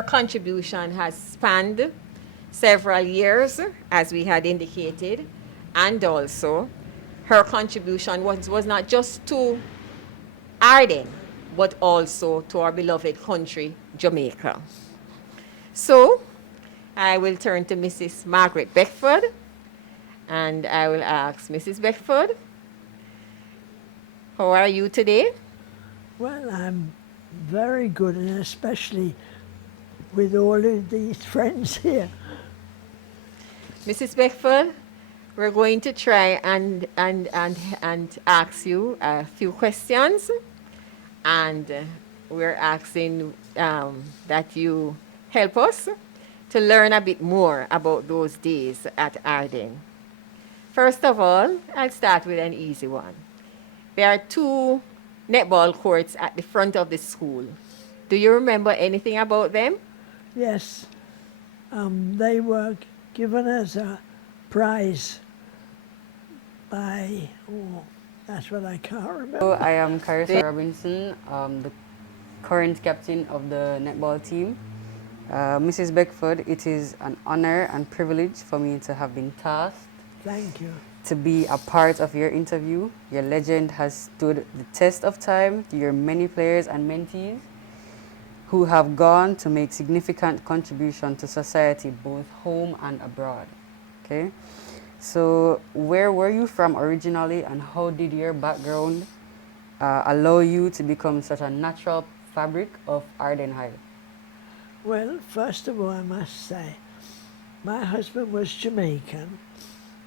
her contribution has spanned several years, as we had indicated, and also her contribution was not just to Ardenne, but also to our beloved country, Jamaica. So, I will turn to Mrs. Margaret Beckford, and I will ask Mrs. Beckford, how are you today? Well, I'm very good, and especially with all of these friends here. Mrs. Beckford, we're going to try and ask you a few questions, and we're asking that you help us to learn a bit more about those days at Ardenne. First of all, I'll start with an easy one. There are two netball courts at the front of the school. Do you remember anything about them? Yes, they were given as a prize by, that's what I can't remember. So I am Carissa Robinson, the current captain of the netball team. Mrs. Beckford, it is an honor and privilege for me to have been tasked Thank you. to be a part of your interview. Your legend has stood the test of time to your many players and mentees who have gone to make significant contribution to society, both home and abroad. Okay? So where were you from originally, and how did your background allow you to become such a natural fabric of Ardenne High? Well, first of all, I must say, my husband was Jamaican,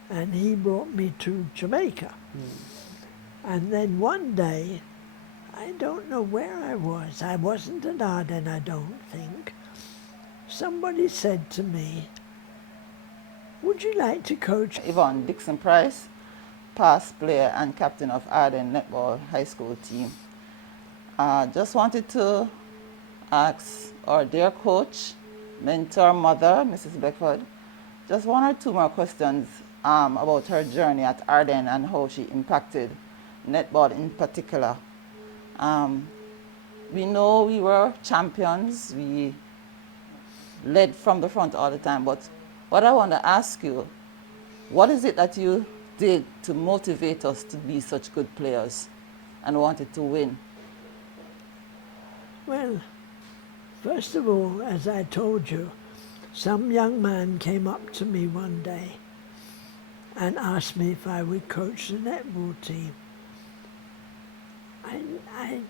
and he brought me to Jamaica. And then one day, I don't know where I was. I wasn't at Ardenne, I don't think. Somebody said to me, would you like to coach? Yvonne Dixon Price, past player and captain of Ardenne Netball High School team. Just wanted to ask our dear coach, mentor, mother, Mrs. Beckford, just one or two more questions about her journey at Ardenne and how she impacted netball in particular. We know we were champions, we led from the front all the time, but what I want to ask you, what is it that you did to motivate us to be such good players and wanted to win? Well, first of all, as I told you, some young man came up to me one day and asked me if I would coach the netball team. I